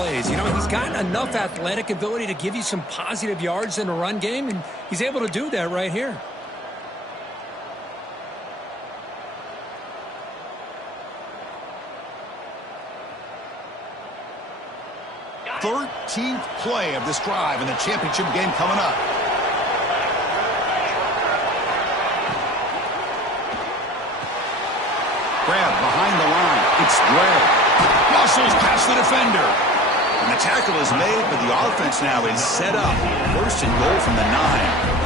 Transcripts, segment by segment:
plays. You know, he's got enough athletic ability to give you some positive yards in a run game, and he's able to do that right here. 13th play of this drive in the championship game coming up. Grab behind the line. It's Gray. Muscles past the defender. And the tackle is made, but the offense now is set up. First and goal from the 9.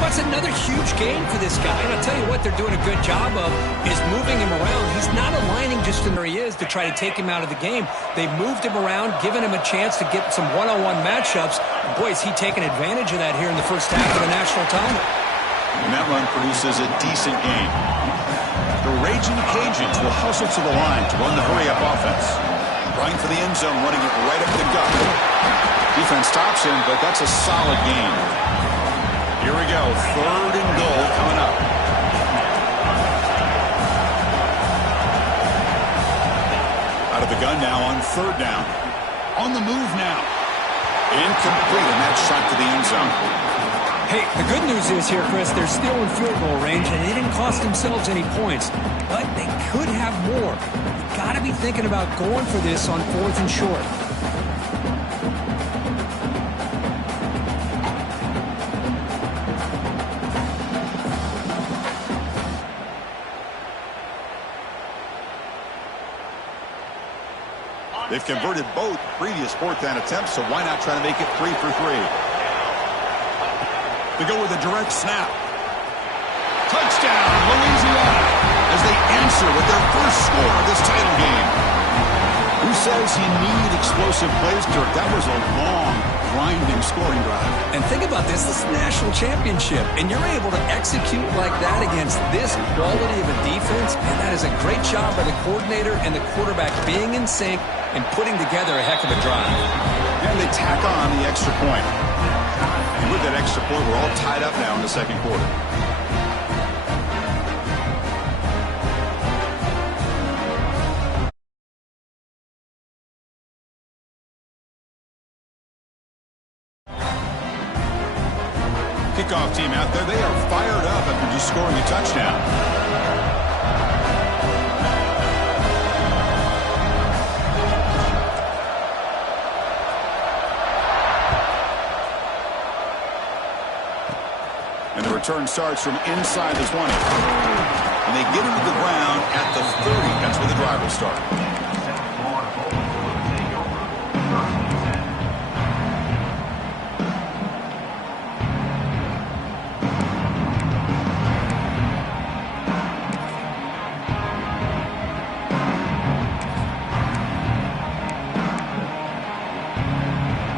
That's another huge gain for this guy. And I'll tell you what they're doing a good job of is moving him around. He's not aligning just in where he is to try to take him out of the game. They've moved him around, given him a chance to get some one-on-one matchups. Boy, is he taking advantage of that here in the first half of the national title. And that run produces a decent gain. The Raging Cajuns will hustle to the line to run the hurry-up offense. Running for the end zone, running it right up the gut. Defense stops him, but that's a solid gain. Here we go, 3rd and goal coming up. Out of the gun now on 3rd down. On the move now. Incomplete, and that shot to the end zone. Hey, the good news is here, Chris, they're still in field goal range, and they didn't cost themselves any points. But they could have more. You've got to be thinking about going for this on 4th and short. They've converted both previous 4th down attempts, so why not try to make it 3 for 3? They go with a direct snap. Touchdown, Louisiana, as they answer with their first score of this title game. Who says you need explosive plays, Kirk? That was a long, grinding scoring drive. And think about this is the national championship, and you're able to execute like that against this quality of a defense, and that is a great job by the coordinator and the quarterback being in sync and putting together a heck of a drive. And they tack on the extra point. And with that extra point, we're all tied up now in the second quarter. Kickoff team out there, they are fired up after just scoring a touchdown. And the return starts from inside the 20. And they get into the ground at the 30. That's where the drive will start.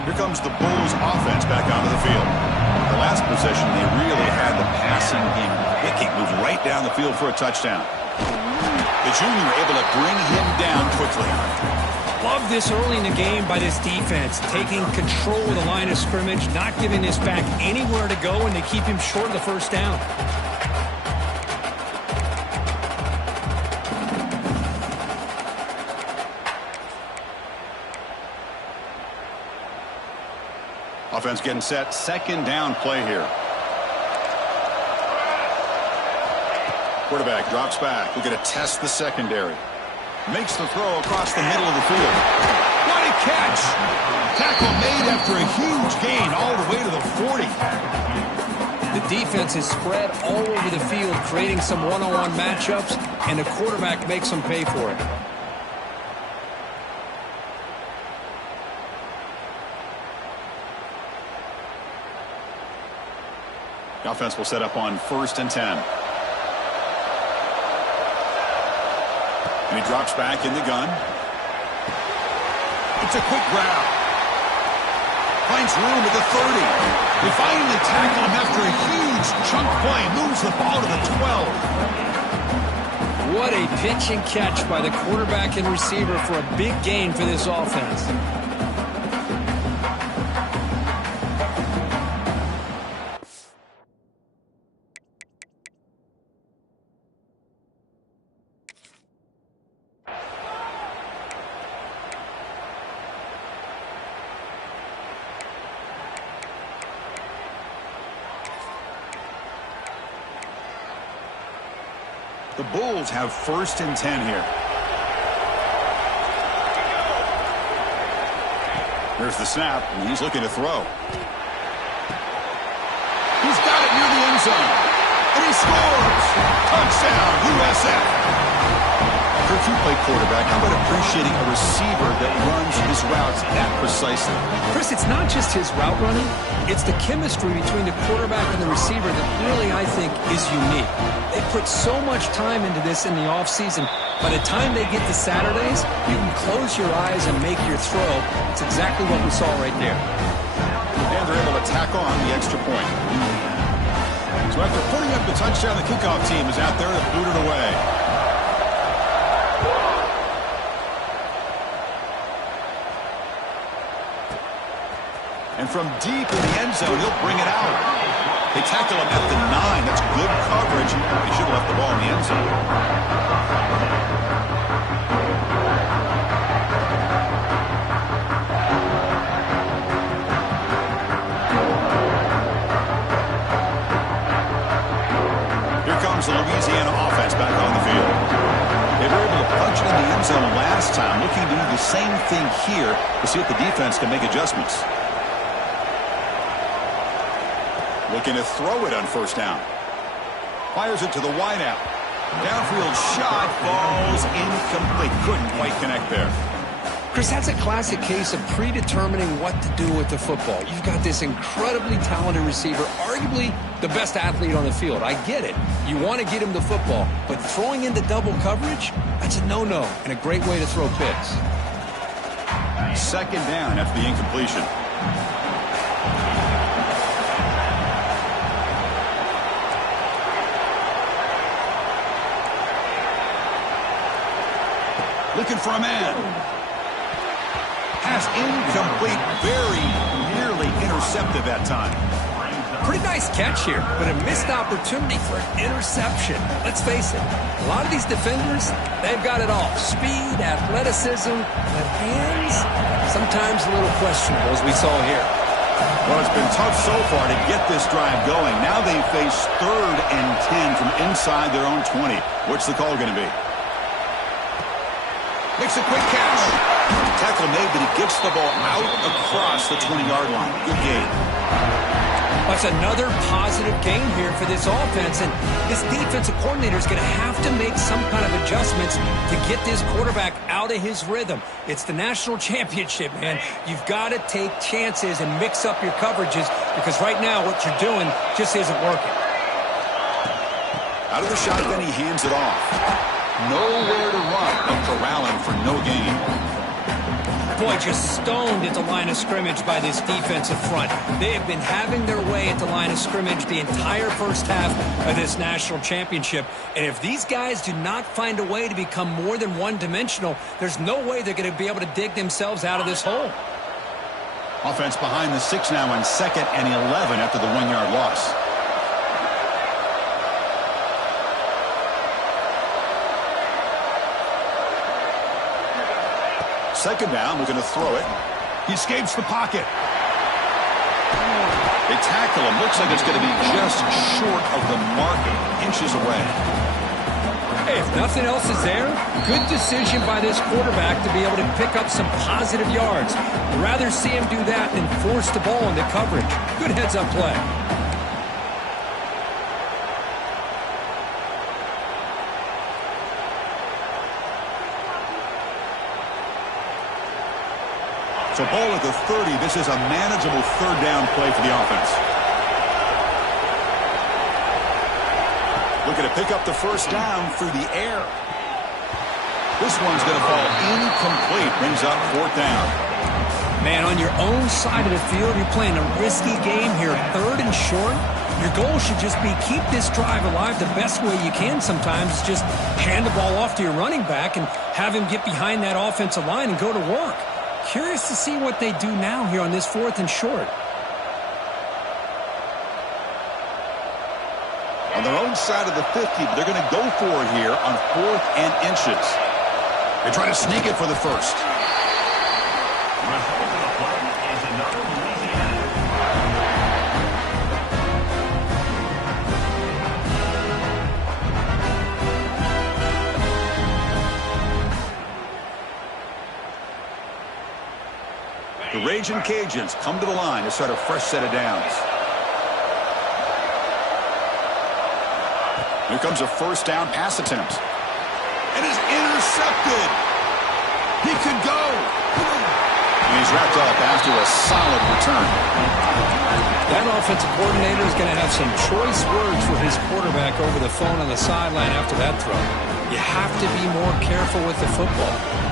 Here comes the Bulls offense back onto the field. The last possession, they really had the passing game clicking, moved right down the field for a touchdown. The junior able to bring him down quickly. Love this early in the game by this defense, taking control of the line of scrimmage, not giving this back anywhere to go, and to keep him short of the first down. Offense getting set. 2nd down play here. Quarterback drops back. We're going to test the secondary. Makes the throw across the middle of the field. What a catch! Tackle made after a huge gain all the way to the 40. The defense is spread all over the field, creating some one-on-one matchups, and the quarterback makes them pay for it. The offense will set up on 1st and 10. And he drops back in the gun. It's a quick grab. Finds room at the 30. They finally tackle him after a huge chunk play. Moves the ball to the 12. What a pitch and catch by the quarterback and receiver for a big gain for this offense. The Bulls have 1st and 10 here. Here's the snap, and he's looking to throw. He's got it near the end zone. And he scores! Touchdown, USF! If you play quarterback, how about appreciating a receiver that runs his routes that precisely? Chris, it's not just his route running. It's the chemistry between the quarterback and the receiver that really, I think, is unique. They put so much time into this in the offseason. By the time they get to Saturdays, you can close your eyes and make your throw. It's exactly what we saw right there. And they're able to tack on the extra point. So after putting up the touchdown, the kickoff team is out there to boot it away. And from deep in the end zone, he'll bring it out. They tackle him at the 9. That's good coverage. He should have left the ball in the end zone. Here comes the Louisiana offense back on the field. They were able to punch it in the end zone last time, looking to do the same thing here to see if the defense can make adjustments. Looking to throw it on 1st down. Fires it to the wideout. Downfield shot falls incomplete. Couldn't quite connect there. Chris, that's a classic case of predetermining what to do with the football. You've got this incredibly talented receiver, arguably the best athlete on the field. I get it. You want to get him the football, but throwing into double coverage, that's a no-no and a great way to throw picks. 2nd down after the incompletion. Looking for a man. Pass incomplete, very nearly intercepted that time. Pretty nice catch here, but a missed opportunity for an interception. Let's face it, a lot of these defenders, they've got it all. Speed, athleticism, but hands, sometimes a little questionable, as we saw here. Well, it's been tough so far to get this drive going. Now they face 3rd and 10 from inside their own 20. What's the call going to be? Makes a quick catch. Tackle made, but he gets the ball out across the 20-yard line. Good game. That's another positive game here for this offense, and this defensive coordinator is going to have to make some kind of adjustments to get this quarterback out of his rhythm. It's the national championship, man. You've got to take chances and mix up your coverages because right now what you're doing just isn't working. Out of the shotgun, he hands it off. Nowhere to run, but corralling for no gain. Boy, just stoned at the line of scrimmage by this defensive front. They have been having their way at the line of scrimmage the entire first half of this national championship. And if these guys do not find a way to become more than one-dimensional, there's no way they're going to be able to dig themselves out of this hole. Offense behind the 6 now on 2nd and 11 after the 1-yard loss. Second down, looking to throw it. He escapes the pocket. They tackle him. Looks like it's going to be just short of the marker, inches away. Hey, if nothing else is there, good decision by this quarterback to be able to pick up some positive yards. I'd rather see him do that than force the ball into coverage. Good heads-up play. So ball at the 30. This is a manageable 3rd down play for the offense. Looking to pick up the 1st down through the air. This one's going to fall incomplete. Brings up 4th down. Man, on your own side of the field, you're playing a risky game here. 3rd and short. Your goal should just be keep this drive alive the best way you can sometimes. Just hand the ball off to your running back and have him get behind that offensive line and go to work. Curious to see what they do now here on this 4th and short. On their own side of the 50, but they're going to go for it here on 4th and inches. They try to sneak it for the 1st. The Raging Cajuns come to the line to start a fresh set of downs. Here comes a first down pass attempt. It is intercepted. He could go. And he's wrapped up after a solid return. That offensive coordinator is going to have some choice words for his quarterback over the phone on the sideline after that throw. You have to be more careful with the football.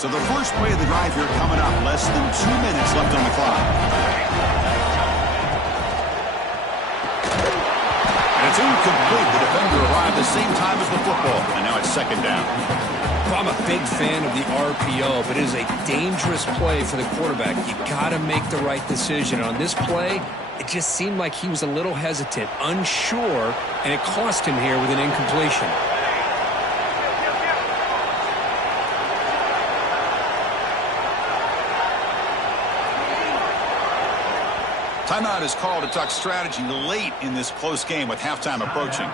So the first play of the drive here coming up. Less than 2 minutes left on the clock. And it's incomplete. The defender arrived the same time as the football. And now it's second down. Well, I'm a big fan of the RPO, but it is a dangerous play for the quarterback. You got to make the right decision. On this play, it just seemed like he was a little hesitant, unsure, and it cost him here with an incompletion. Timeout is called to talk strategy late in this close game with halftime approaching.